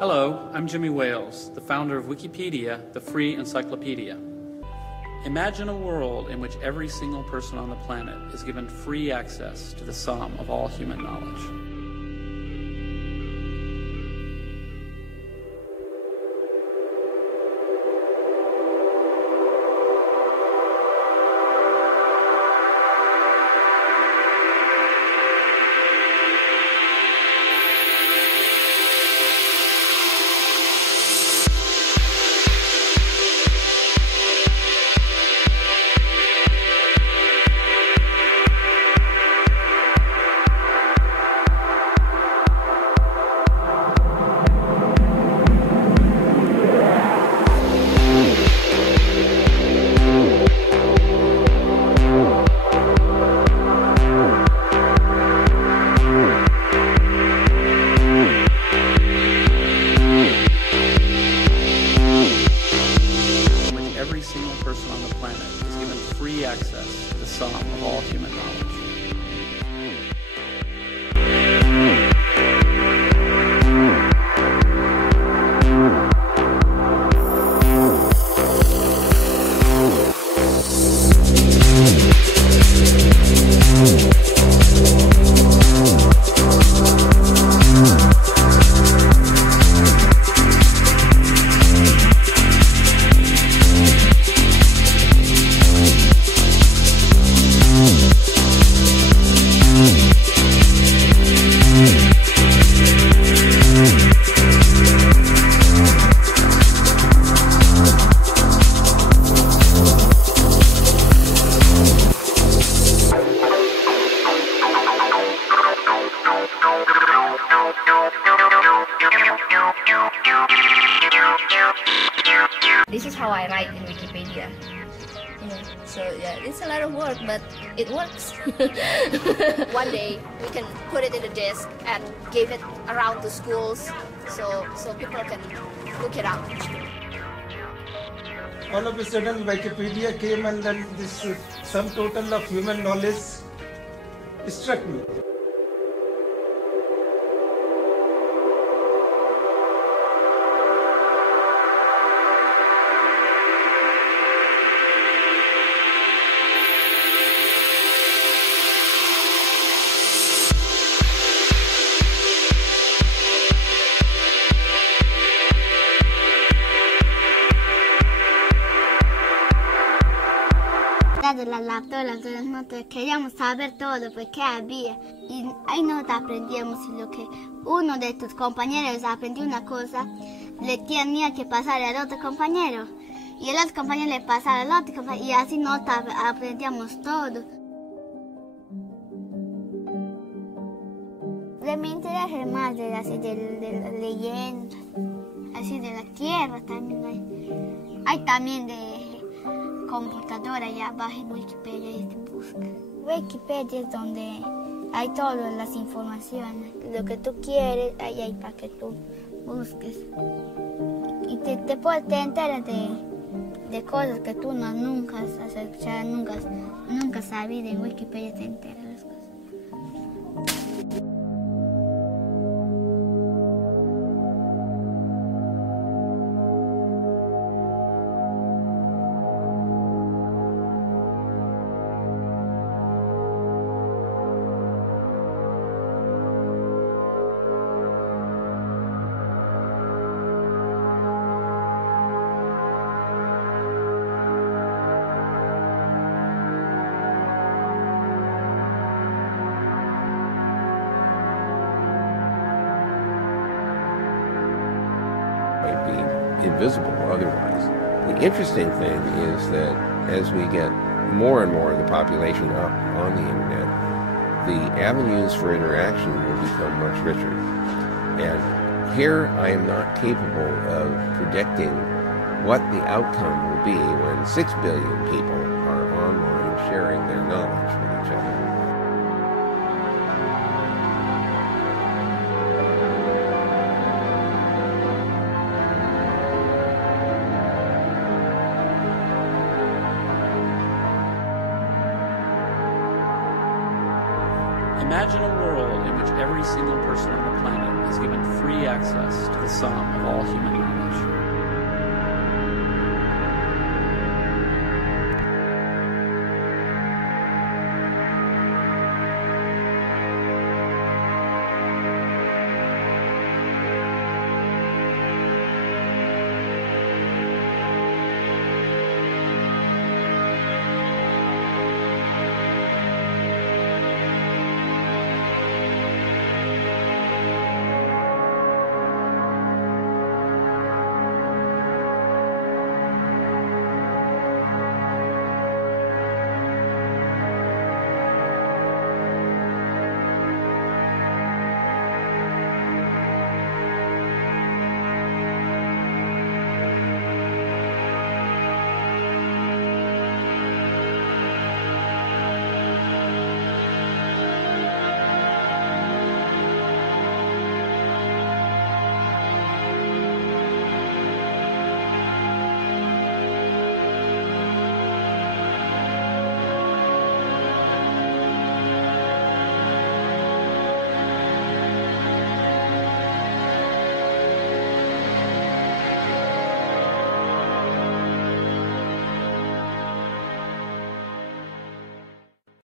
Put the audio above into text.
Hello, I'm Jimmy Wales, the founder of Wikipedia, the free encyclopedia. Imagine a world in which every single person on the planet is given free access to the sum of all human knowledge. This is how I write in Wikipedia. So yeah, it's a lot of work, but it works. One day we can put it in a disk and give it around the schools so people can look it up. All of a sudden Wikipedia came, and then this sum total of human knowledge struck me. De la laptop, las notas, queríamos saber todo porque había, y ahí nos aprendíamos, y lo que uno de tus compañeros aprendió una cosa, le tenía que pasar al otro compañero, y el otro compañero le pasaba al otro compañero, y así nos aprendíamos todo. Me interesé más de la leyenda, así de la tierra también hay también de computadora, ya baja en Wikipedia y te busca. Wikipedia es donde hay todas las informaciones. Lo que tú quieres, ahí hay para que tú busques. Y te enteras de cosas que tú nunca has escuchado, nunca sabido. En Wikipedia te enteras de las cosas. Be invisible otherwise. The interesting thing is that as we get more and more of the population up on the internet, the avenues for interaction will become much richer. And here I am not capable of predicting what the outcome will be when 6 billion people are online sharing their knowledge with each other. Imagine a world in which every single person on the planet is given free access to the sum of all human knowledge.